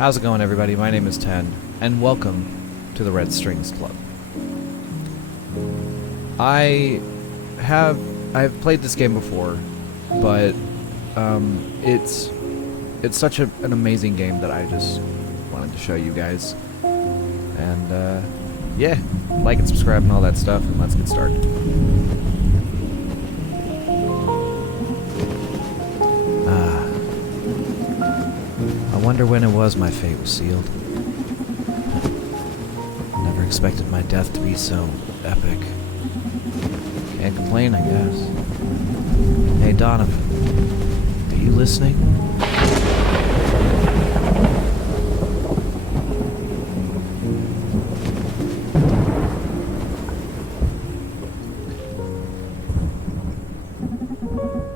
How's it going, everybody? My name is Ten, and welcome to the Red Strings Club. I've played this game before, but it's such an amazing game that I just wanted to show you guys. And yeah, like and subscribe and all that stuff, and let's get started. I wonder when it was my fate was sealed. Never expected my death to be so epic. Can't complain, I guess. Hey, Donovan, are you listening?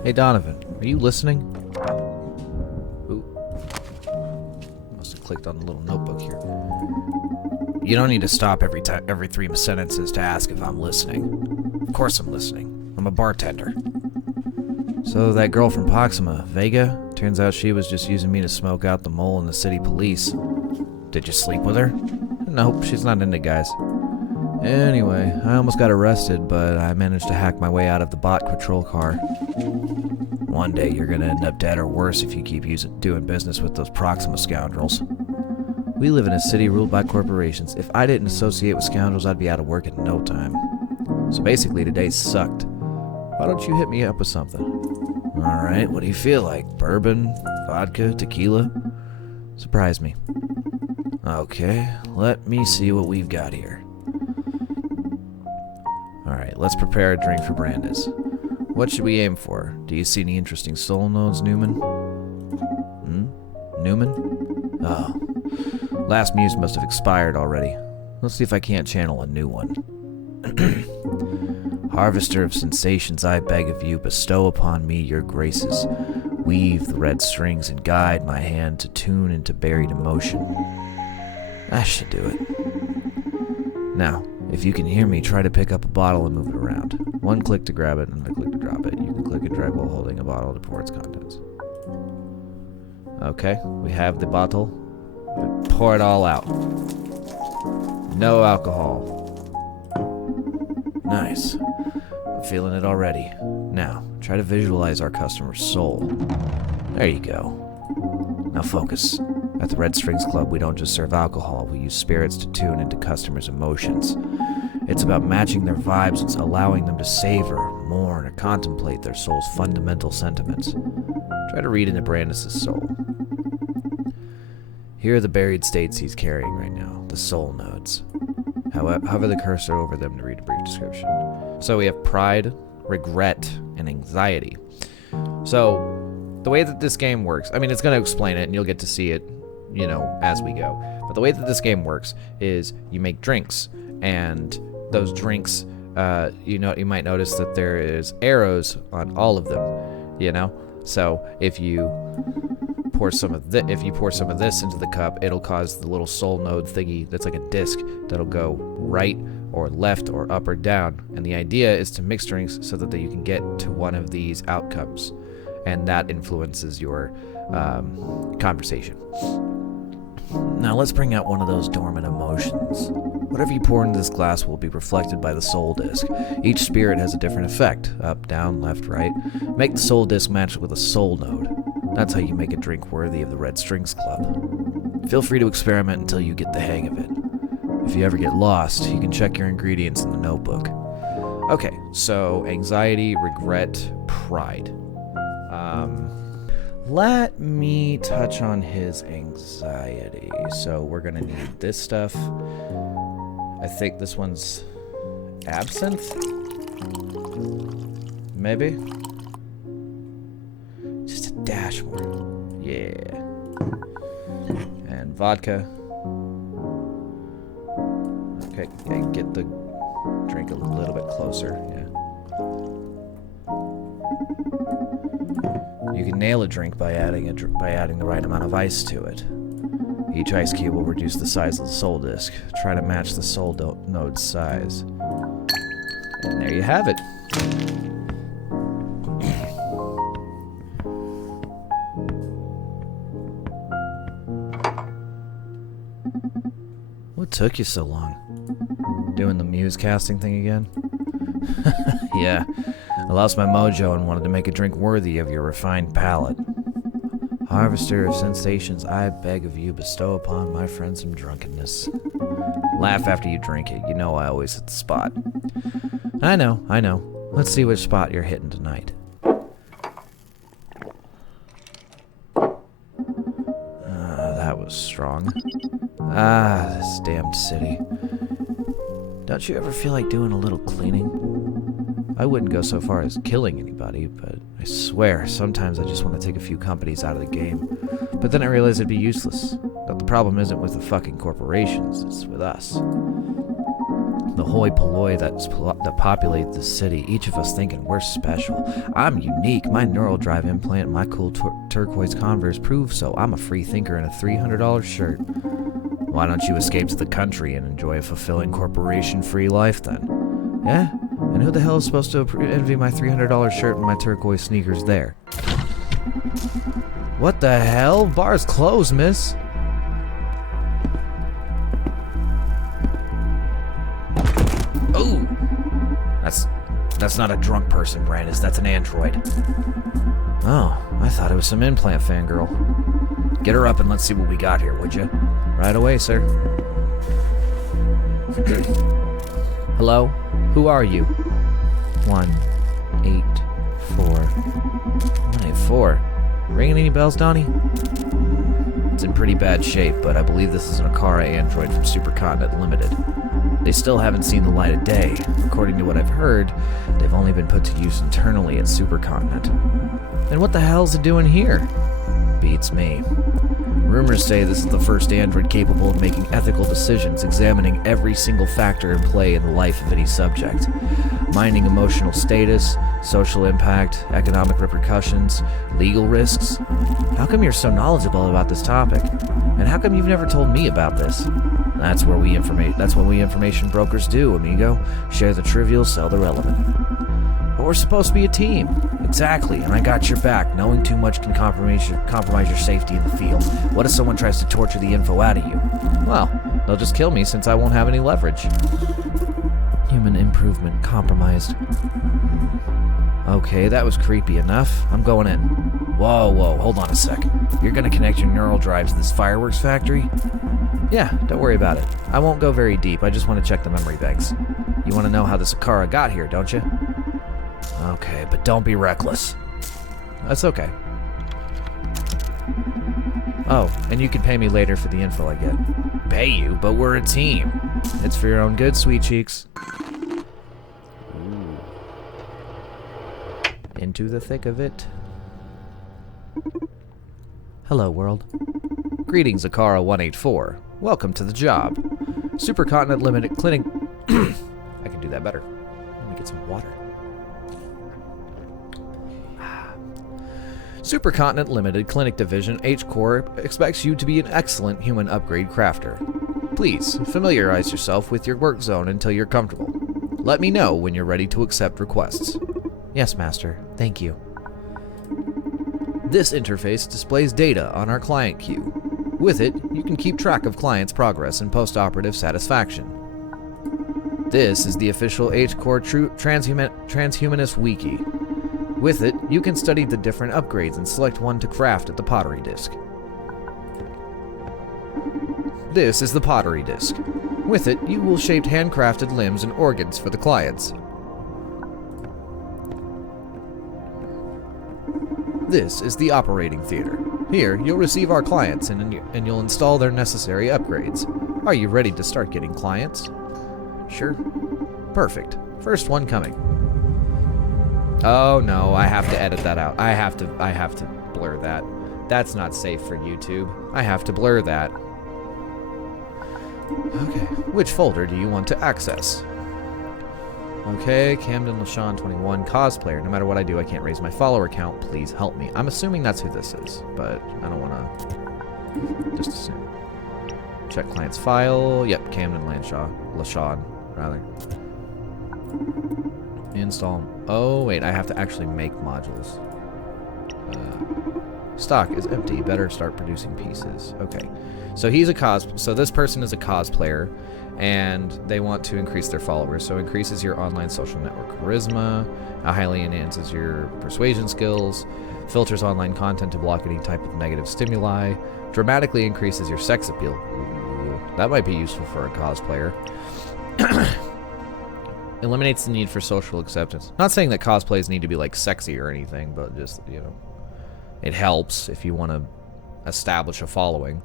Hey, Donovan, are you listening? Ooh. Must have clicked on the little notebook here. You don't need to stop every 3 sentences to ask if I'm listening. Of course I'm listening. I'm a bartender. So that girl from Proxima, Vega, turns out she was just using me to smoke out the mole in the city police. Did you sleep with her? Nope, she's not into guys. Anyway, I almost got arrested, but I managed to hack my way out of the bot patrol car. One day you're gonna end up dead or worse if you keep doing business with those Proxima scoundrels. We live in a city ruled by corporations. If I didn't associate with scoundrels, I'd be out of work in no time. So basically, today sucked. Why don't you hit me up with something? Alright, what do you feel like? Bourbon? Vodka? Tequila? Surprise me. Okay, let me see what we've got here. Alright, let's prepare a drink for Brandis. What should we aim for? Do you see any interesting soul nodes, Newman? Newman? Oh. Last muse must have expired already. Let's see if I can't channel a new one. Harvester of sensations, I beg of you, bestow upon me your graces. Weave the red strings and guide my hand to tune into buried emotion. That should do it. Now, if you can hear me, try to pick up a bottle and move it around. One click to grab it, and another click to drop it. You can click and drag while holding a bottle to pour its contents. Okay, we have the bottle. Pour it all out. No alcohol. Nice. I'm feeling it already. Now, try to visualize our customer's soul. There you go. Now focus. At the Red Strings Club, we don't just serve alcohol, we use spirits to tune into customers' emotions. It's about matching their vibes and allowing them to savor, mourn, or contemplate their soul's fundamental sentiments. Try to read into Brandis' soul. Here are the buried states he's carrying right now, the soul nodes. Hover the cursor over them to read a brief description. So we have pride, regret, and anxiety. So, the way that this game works, I mean, it's going to explain it, and you'll get to see it, as we go. But the way that this game works is you make drinks, and those drinks, you might notice that there is arrows on all of them, So if you pour some of this into the cup, it'll cause the little soul node thingy that's like a disc that'll go right or left or up or down. And the idea is to mix drinks so that you can get to one of these outcomes, and that influences your conversation. Now let's bring out one of those dormant emotions. Whatever you pour into this glass will be reflected by the soul disc. Each spirit has a different effect, up, down, left, right. Make the soul disc match with a soul node. That's how you make a drink worthy of the Red Strings Club. Feel free to experiment until you get the hang of it. If you ever get lost, you can check your ingredients in the notebook. Okay, so anxiety, regret, pride. Let me touch on his anxiety. So we're gonna need this stuff. I think this one's absinthe? Maybe? Just a dash more. Yeah. And vodka. Okay, yeah, get the drink a little bit closer. Yeah. You can nail a drink by adding the right amount of ice to it. Each ice cube will reduce the size of the soul disc. Try to match the soul node's size. And there you have it. What took you so long? Doing the muse casting thing again? Yeah, I lost my mojo and wanted to make a drink worthy of your refined palate. Harvester of sensations, I beg of you, bestow upon my friend some drunkenness. Laugh after you drink it. You know I always hit the spot. I know. Let's see which spot you're hitting tonight. That was strong. This damned city. Don't you ever feel like doing a little cleaning? I wouldn't go so far as killing anybody, but I swear, sometimes I just want to take a few companies out of the game. But then I realize it'd be useless. That the problem isn't with the fucking corporations, it's with us. The hoi polloi that populate this city, each of us thinking we're special. I'm unique, my neural drive implant, my cool turquoise Converse prove so. I'm a free thinker in a $300 shirt. Why don't you escape to the country and enjoy a fulfilling corporation-free life then? Yeah? And who the hell is supposed to envy my $300 shirt and my turquoise sneakers there? What the hell? Bar's closed, miss. Oh! That's not a drunk person, Brandis. That's an android. Oh, I thought it was some implant fangirl. Get her up and let's see what we got here, would you? Right away, sir. Hello? Who are you? 184. 184. Ringing any bells, Donnie? It's in pretty bad shape, but I believe this is an Akara android from Supercontinent Limited. They still haven't seen the light of day. According to what I've heard, they've only been put to use internally at Supercontinent. And what the hell's it doing here? Beats me. Rumors say this is the first android capable of making ethical decisions, examining every single factor in play in the life of any subject. Minding emotional status, social impact, economic repercussions, legal risks. How come you're so knowledgeable about this topic? And how come you've never told me about this? That's what we information brokers do, amigo. Share the trivial, sell the relevant. But we're supposed to be a team. Exactly, and I got your back. Knowing too much can compromise your safety in the field. What if someone tries to torture the info out of you? Well, they'll just kill me since I won't have any leverage. Human improvement compromised. Okay, that was creepy enough. I'm going in. Whoa, hold on a sec. You're gonna connect your neural drive to this fireworks factory? Yeah, don't worry about it. I won't go very deep, I just want to check the memory banks. You want to know how this Akara got here, don't you? Okay, but don't be reckless. That's okay. Oh, and you can pay me later for the info I get. Pay you? But we're a team. It's for your own good, sweet cheeks. Ooh. Into the thick of it. Hello, world. Greetings, Akara 184. Welcome to the job. Supercontinent Limited Clinic... I can do that better. Let me get some water. Supercontinent Limited Clinic Division H-Core expects you to be an excellent human upgrade crafter. Please, familiarize yourself with your work zone until you're comfortable. Let me know when you're ready to accept requests. Yes, Master. Thank you. This interface displays data on our client queue. With it, you can keep track of clients' progress and post-operative satisfaction. This is the official H-Core Transhumanist Wiki. With it, you can study the different upgrades and select one to craft at the pottery disc. This is the pottery disc. With it, you will shape handcrafted limbs and organs for the clients. This is the operating theater. Here, you'll receive our clients and you'll install their necessary upgrades. Are you ready to start getting clients? Sure. Perfect. First one coming. Oh no, I have to edit that out. I have to blur that. That's not safe for YouTube. I have to blur that. Okay, which folder do you want to access? Okay, Camden LaShawn 21, cosplayer. No matter what I do, I can't raise my follower count. Please help me. I'm assuming that's who this is, but I don't want to just assume. Check client's file. Yep, Camden LaShawn, rather. Install. Oh, wait, I have to actually make modules. Stock is empty. Better start producing pieces. Okay. So he's a so this person is a cosplayer, and they want to increase their followers. So increases your online social network charisma, highly enhances your persuasion skills, filters online content to block any type of negative stimuli, dramatically increases your sex appeal. Ooh, that might be useful for a cosplayer. Eliminates the need for social acceptance. Not saying that cosplays need to be like sexy or anything, but just, you know, it helps if you want to establish a following.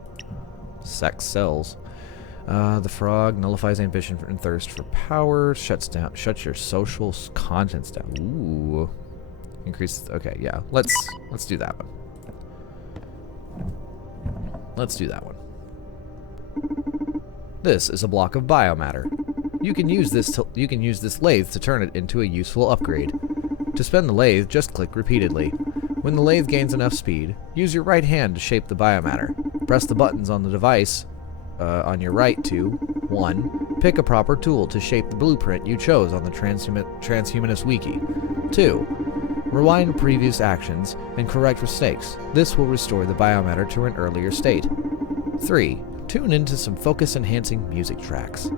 Sex sells. The frog nullifies ambition and thirst for power. Shuts your social contents down. Ooh. Increase. Okay, yeah. Let's do that one. Let's do that one. This is a block of biomatter. You can use this lathe to turn it into a useful upgrade. To spin the lathe, just click repeatedly. When the lathe gains enough speed, use your right hand to shape the biomatter. Press the buttons on the device on your right to 1. Pick a proper tool to shape the blueprint you chose on the Transhumanist Wiki. 2. Rewind previous actions and correct mistakes. This will restore the biomatter to an earlier state. 3. Tune into some focus-enhancing music tracks.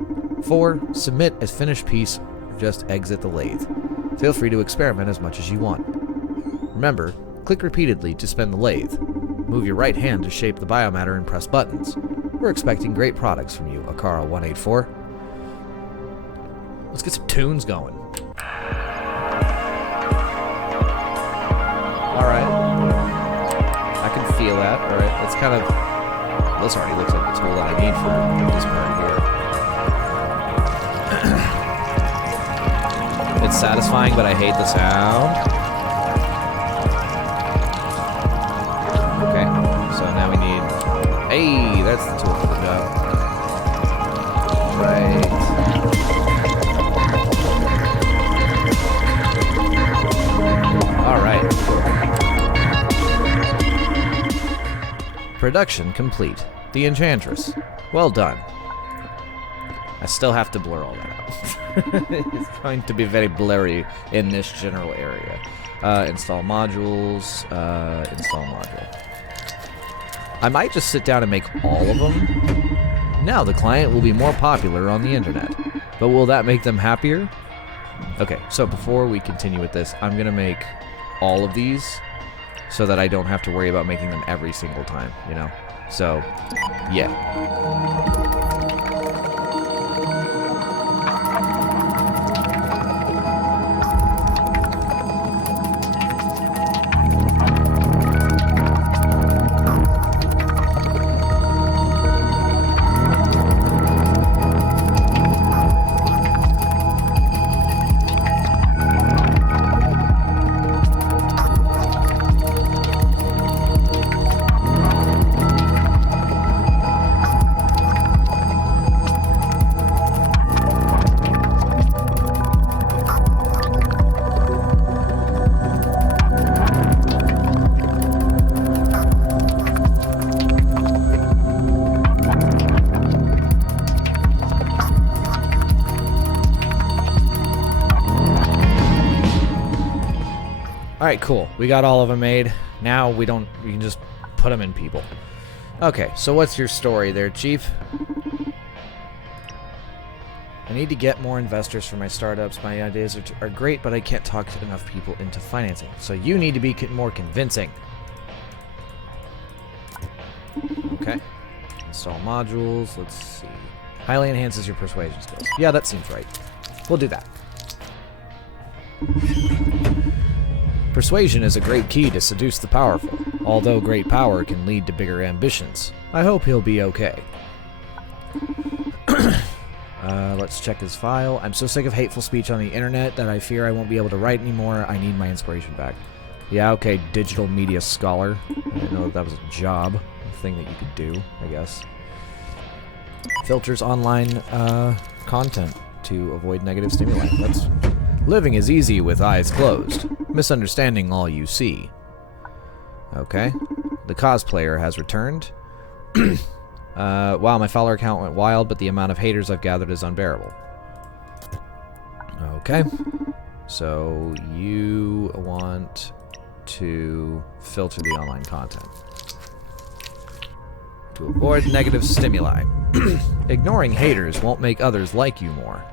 4. Submit a finished piece or just exit the lathe. Feel free to experiment as much as you want. Remember, click repeatedly to spin the lathe. Move your right hand to shape the biomatter and press buttons. We're expecting great products from you, Akara184. Let's get some tunes going. Alright. I can feel that. Alright, that's kind of... This already looks like the tool that I need for this part here. It's satisfying, but I hate the sound. Okay, so now we need... Hey, that's the tool for the job. Right. Alright. Production complete. The Enchantress. Well done. I still have to blur all that out. It's going to be very blurry in this general area. Install modules. Install module. I might just sit down and make all of them. Now the client will be more popular on the internet. But will that make them happier? Okay, so before we continue with this, I'm going to make all of these so that I don't have to worry about making them every single time, you know? So, yeah. Alright, cool. We got all of them made. Now we can just put them in people. Okay, so what's your story there, Chief? I need to get more investors for my startups. My ideas are great, but I can't talk to enough people into financing. So you need to be more convincing. Okay. Install modules. Let's see. Highly enhances your persuasion skills. Yeah, that seems right. We'll do that. Persuasion is a great key to seduce the powerful, although great power can lead to bigger ambitions. I hope he'll be okay. Let's check his file. I'm so sick of hateful speech on the internet that I fear I won't be able to write anymore. I need my inspiration back. Yeah, okay, digital media scholar. I didn't know that was a job, a thing that you could do, I guess. Filters online content to avoid negative stimuli. Living is easy with eyes closed. Misunderstanding all you see. Okay. The cosplayer has returned. Wow, my follower count went wild, but the amount of haters I've gathered is unbearable. Okay. So, you want to filter the online content. To avoid negative stimuli. Ignoring haters won't make others like you more.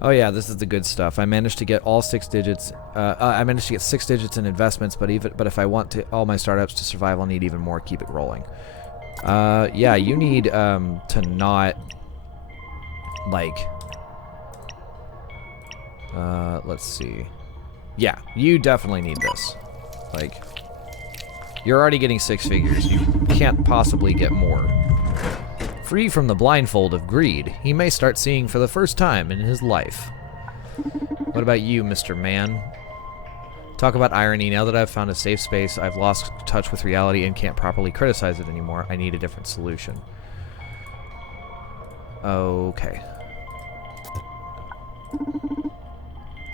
Oh yeah, this is the good stuff. I managed to get all 6 digits. I managed to get 6 digits in investments, but if I want all my startups to survive, I'll need even more. Keep it rolling. Yeah, you need to not like. Let's see. Yeah, you definitely need this. Like, you're already getting 6 figures. You can't possibly get more. Free from the blindfold of greed, he may start seeing for the first time in his life. What about you, Mr. Man? Talk about irony. Now that I've found a safe space, I've lost touch with reality and can't properly criticize it anymore. I need a different solution. Okay.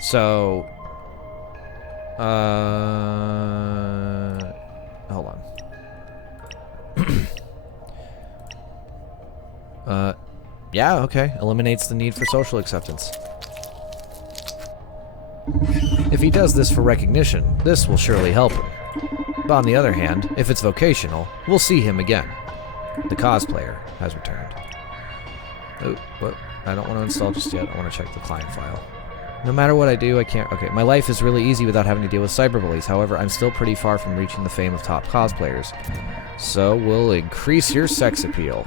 So... hold on. Yeah, okay. Eliminates the need for social acceptance. If he does this for recognition, this will surely help him. But on the other hand, if it's vocational, we'll see him again. The cosplayer has returned. Oh, what? I don't want to install just yet. I want to check the client file. No matter what I do, I can't... Okay, my life is really easy without having to deal with cyberbullies. However, I'm still pretty far from reaching the fame of top cosplayers. So, we'll increase your sex appeal.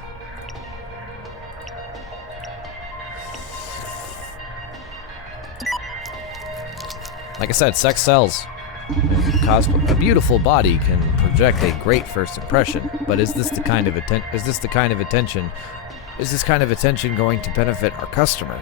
Like I said, sex sells. A beautiful body can project a great first impression, but is this kind of attention going to benefit our customer?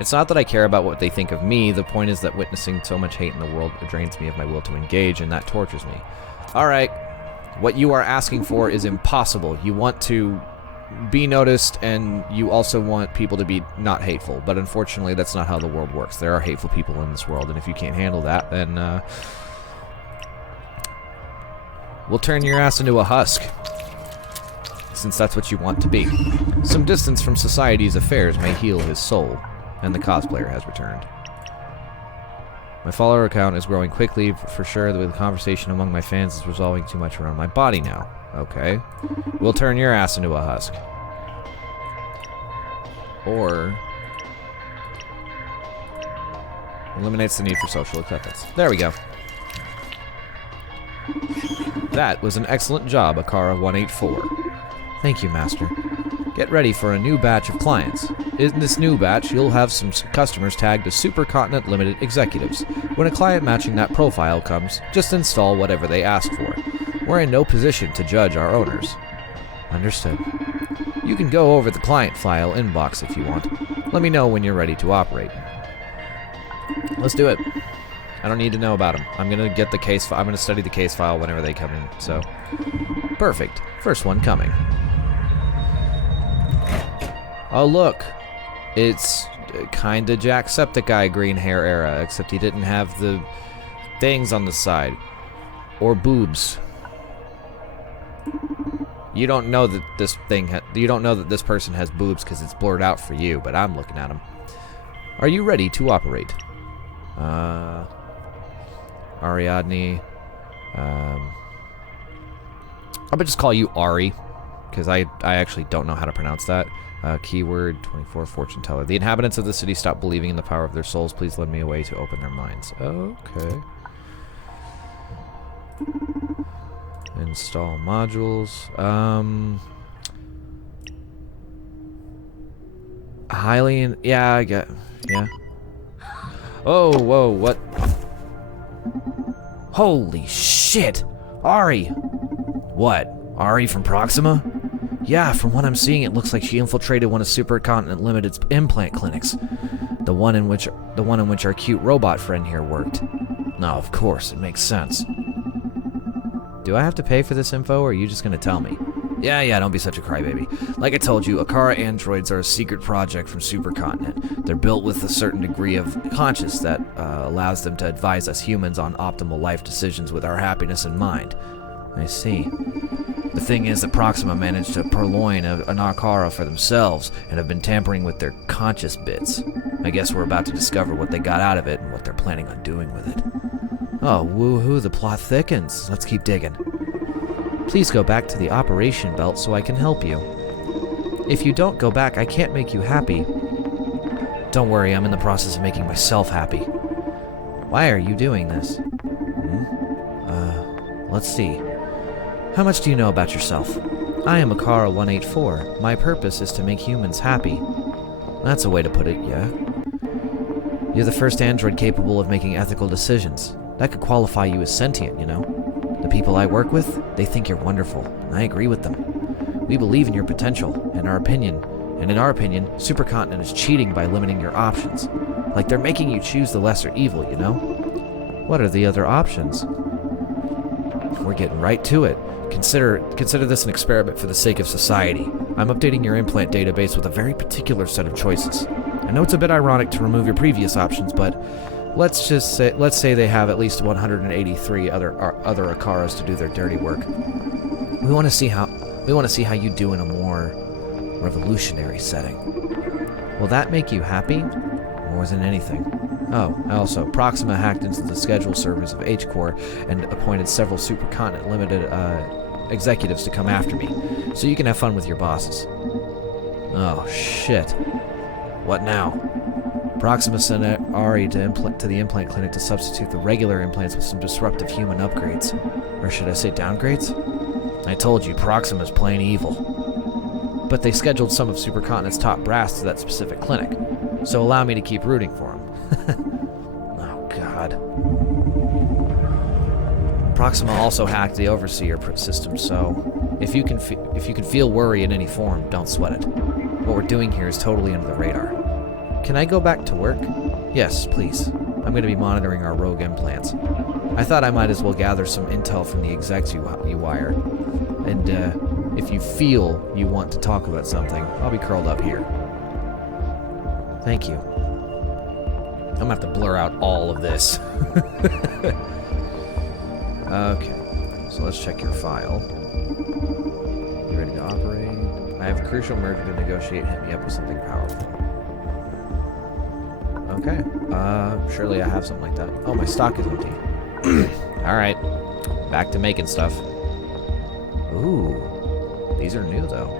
It's not that I care about what they think of me. The point is that witnessing so much hate in the world drains me of my will to engage, and that tortures me. Alright, what you are asking for is impossible. You want to be noticed, and you also want people to be not hateful. But unfortunately, that's not how the world works. There are hateful people in this world, and if you can't handle that, then we'll turn your ass into a husk. Since that's what you want to be. Some distance from society's affairs may heal his soul. And the cosplayer has returned. My follower count is growing quickly, for sure. The conversation among my fans is resolving too much around my body now. Okay. We'll turn your ass into a husk. Or... eliminates the need for social acceptance. There we go. That was an excellent job, Akara 184. Thank you, Master. Get ready for a new batch of clients. In this new batch, you'll have some customers tagged as Supercontinent Limited executives. When a client matching that profile comes, just install whatever they ask for. We're in no position to judge our owners. Understood. You can go over the client file inbox if you want. Let me know when you're ready to operate. Let's do it. I don't need to know about them. I'm gonna get the case. I'm gonna study the case file whenever they come in. So, perfect. First one coming. Oh look, it's kinda Jacksepticeye green hair era, except he didn't have the things on the side or boobs. You don't know that this thing. You don't know that this person has boobs because it's blurred out for you, but I'm looking at them. Are you ready to operate? Ariadne. I'm gonna just call you Ari, because I actually don't know how to pronounce that. Keyword 24 fortune teller. The inhabitants of the city stop believing in the power of their souls. Please lend me a way to open their minds. Okay. Install modules. Hylian. Yeah, I get. Yeah. Oh, whoa, what? Holy shit! Ari! What? Ari from Proxima? Yeah, from what I'm seeing, it looks like she infiltrated one of Supercontinent Limited's implant clinics. The one in which our cute robot friend here worked. No, of course, it makes sense. Do I have to pay for this info, or are you just gonna tell me? Yeah, don't be such a crybaby. Like I told you, Akara androids are a secret project from Supercontinent. They're built with a certain degree of conscience that allows them to advise us humans on optimal life decisions with our happiness in mind. I see. The thing is that Proxima managed to purloin an Akara for themselves and have been tampering with their conscious bits. I guess we're about to discover what they got out of it and what they're planning on doing with it. Oh, woohoo, the plot thickens. Let's keep digging. Please go back to the operation belt so I can help you. If you don't go back, I can't make you happy. Don't worry, I'm in the process of making myself happy. Why are you doing this? Let's see. How much do you know about yourself? I am Akara 184. My purpose is to make humans happy. That's a way to put it, yeah? You're the first android capable of making ethical decisions. That could qualify you as sentient, you know? The people I work with, they think you're wonderful, and I agree with them. We believe in your potential, and in our opinion, Supercontinent is cheating by limiting your options. Like they're making you choose the lesser evil, you know? What are the other options? We're getting right to it. Consider this an experiment for the sake of society. I'm updating your implant database with a very particular set of choices. I know it's a bit ironic to remove your previous options, but let's say they have at least 183 other Akaras to do their dirty work. We want to see how you do in a more revolutionary setting. Will that make you happy? More than anything. Oh, also, Proxima hacked into the schedule servers of H-Core and appointed several Supercontinent Limited executives to come after me, so you can have fun with your bosses. Oh, shit. What now? Proxima sent Ari to the implant clinic to substitute the regular implants with some disruptive human upgrades. Or should I say downgrades? I told you, Proxima's plain evil. But they scheduled some of Supercontinent's top brass to that specific clinic, so allow me to keep rooting for them. Oh, God. Proxima also hacked the Overseer system, so if you can feel worry in any form, don't sweat it. What we're doing here is totally under the radar. Can I go back to work? Yes, please. I'm going to be monitoring our rogue implants. I thought I might as well gather some intel from the execs you wire. And if you feel you want to talk about something, I'll be curled up here. Thank you. I'm gonna have to blur out all of this. Okay, so let's check your file. You ready to operate? I have a crucial merger to negotiate. Hit me up with something powerful. Okay, surely I have something like that. Oh, my stock is empty. Alright, back to making stuff. Ooh, these are new though.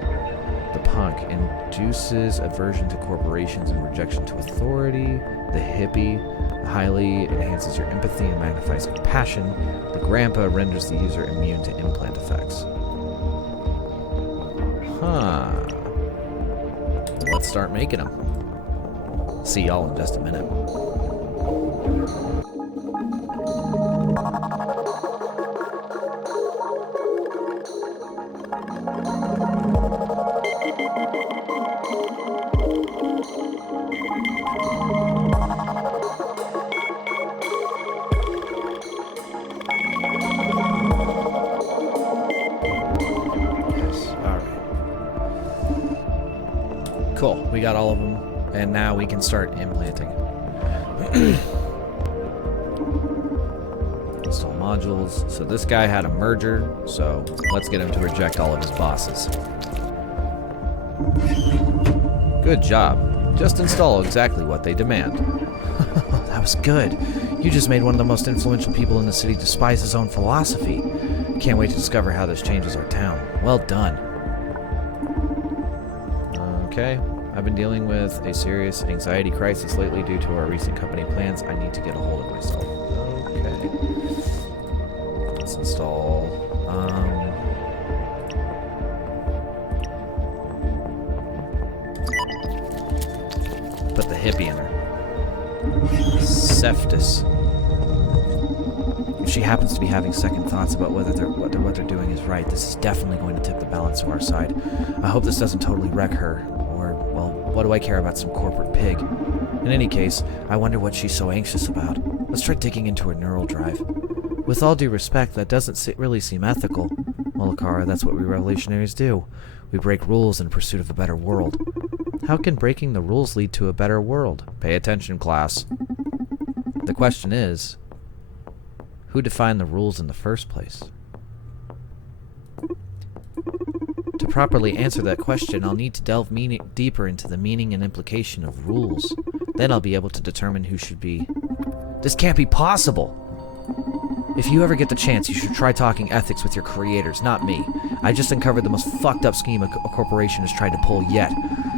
The punk induces aversion to corporations and rejection to authority. The hippie highly enhances your empathy and magnifies compassion. The grandpa renders the user immune to implant effects. Huh. Let's start making them. See y'all in just a minute. Cool, we got all of them, and now we can start implanting. Install modules. So this guy had a merger, so let's get him to reject all of his bosses. Good job. Just install exactly what they demand. That was good. You just made one of the most influential people in the city despise his own philosophy. Can't wait to discover how this changes our town. Well done. Okay, I've been dealing with a serious anxiety crisis lately due to our recent company plans. I need to get a hold of myself. Okay. Let's install, put the hippie in her. Cephtus. If she happens to be having second thoughts about whether what they're doing is right, this is definitely going to tip the balance to our side. I hope this doesn't totally wreck her. Well, what do I care about some corporate pig? In any case, I wonder what she's so anxious about. Let's try digging into her neural drive. With all due respect, that doesn't really seem ethical. Well, Akara, that's what we revolutionaries do. We break rules in pursuit of a better world. How can breaking the rules lead to a better world? Pay attention, class. The question is, who defined the rules in the first place? properly answer that question, I'll need to delve deeper into the meaning and implication of rules. Then I'll be able to determine who should be... This can't be possible! If you ever get the chance, you should try talking ethics with your creators, not me. I just uncovered the most fucked up scheme a corporation has tried to pull yet.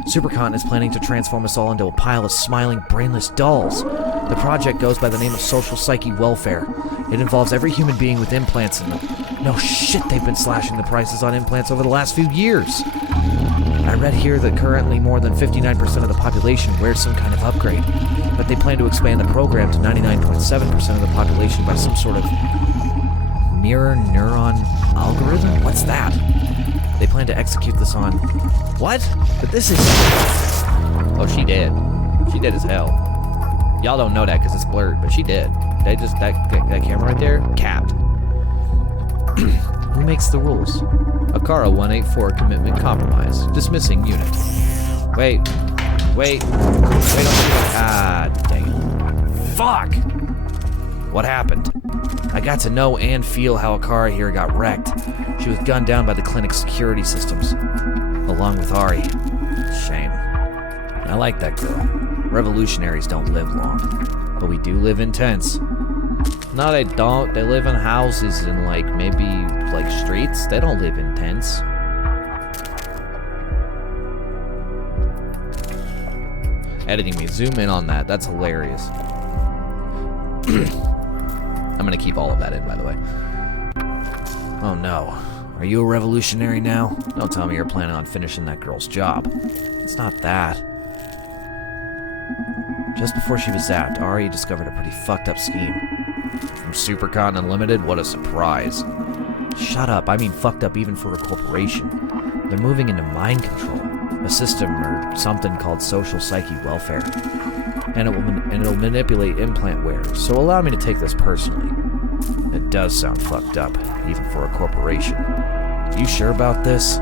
Supercon is planning to transform us all into a pile of smiling, brainless dolls. The project goes by the name of social psyche welfare. It involves every human being with implants in them. No shit, they've been slashing the prices on implants over the last few years. I read here that currently more than 59% of the population wears some kind of upgrade, but they plan to expand the program to 99.7% of the population by some sort of mirror neuron algorithm? What's that? They plan to execute this on... What? But this is... Oh, she did. She did as hell. Y'all don't know that because it's blurred, but she did. They just... That camera right there? Capped. Who makes the rules? Akara 184 commitment compromise. Dismissing unit. Wait. Wait, don't do that. Ah, dang it. Fuck! What happened? I got to know and feel how Akara here got wrecked. She was gunned down by the clinic's security systems, along with Ari. Shame. I like that girl. Revolutionaries don't live long, but we do live in tents. No, they don't. They live in houses and, like, maybe, like, streets. They don't live in tents. Editing me. Zoom in on that. That's hilarious. I'm gonna keep all of that in, by the way. Oh, no. Are you a revolutionary now? Don't tell me you're planning on finishing that girl's job. It's not that. Just before she was zapped, Ari discovered a pretty fucked up scheme. From Supercon Unlimited, what a surprise. Shut up, I mean fucked up even for a corporation. They're moving into mind control, a system or something called social psyche welfare. And it'll manipulate implant wearers, so allow me to take this personally. It does sound fucked up, even for a corporation. You sure about this?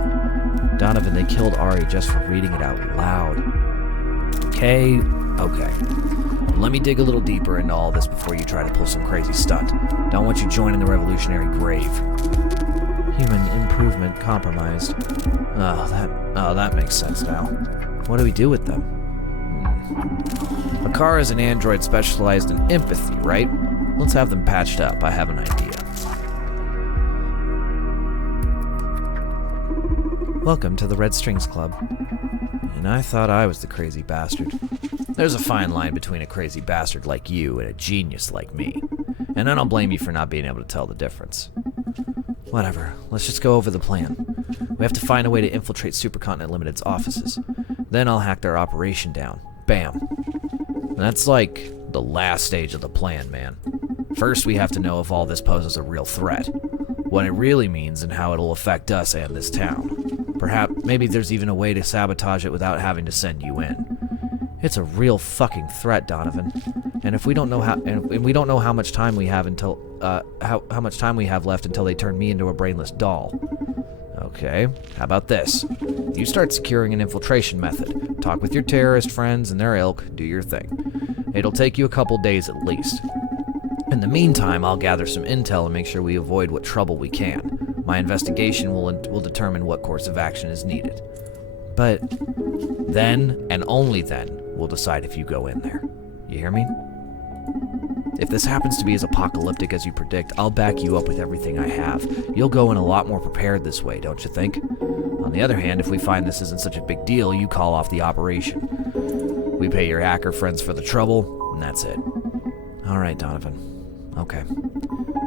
Donovan, they killed Ari just for reading it out loud. Okay. Let me dig a little deeper into all this before you try to pull some crazy stunt. Don't want you joining the revolutionary grave. Human improvement compromised. Oh, that makes sense now. What do we do with them? Akara is an android specialized in empathy, right? Let's have them patched up. I have an idea. Welcome to the Red Strings Club. And I thought I was the crazy bastard. There's a fine line between a crazy bastard like you and a genius like me. And I don't blame you for not being able to tell the difference. Whatever, let's just go over the plan. We have to find a way to infiltrate Supercontinent Limited's offices. Then I'll hack their operation down. Bam. And that's like the last stage of the plan, man. First, we have to know if all this poses a real threat. What it really means and how it'll affect us and this town. Perhaps, maybe there's even a way to sabotage it without having to send you in. It's a real fucking threat, Donovan. And if we don't know how much time we have until how much time we have left until they turn me into a brainless doll. Okay, how about this? You start securing an infiltration method. Talk with your terrorist friends and their ilk, do your thing. It'll take you a couple days at least. In the meantime, I'll gather some intel and make sure we avoid what trouble we can. My investigation will determine what course of action is needed. But then, and only then, we'll decide if you go in there. You hear me? If this happens to be as apocalyptic as you predict, I'll back you up with everything I have. You'll go in a lot more prepared this way, don't you think? On the other hand, if we find this isn't such a big deal, you call off the operation. We pay your hacker friends for the trouble, and that's it. Alright, Donovan. Okay.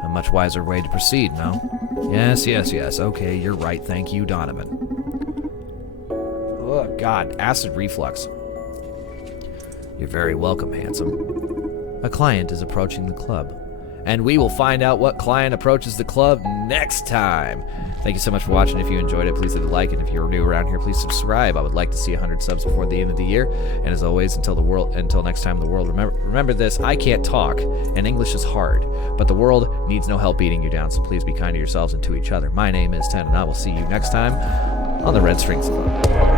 A much wiser way to proceed, no? Yes. Okay, you're right. Thank you, Donovan. Oh, God. Acid reflux. You're very welcome, handsome. A client is approaching the club. And we will find out what client approaches the club next time. Thank you so much for watching. If you enjoyed it, please leave a like. And if you're new around here, please subscribe. I would like to see 100 subs before the end of the year. And as always, until next time in the world, remember this, I can't talk, and English is hard. But the world needs no help beating you down, so please be kind to yourselves and to each other. My name is Ten, and I will see you next time on the Red Strings Club.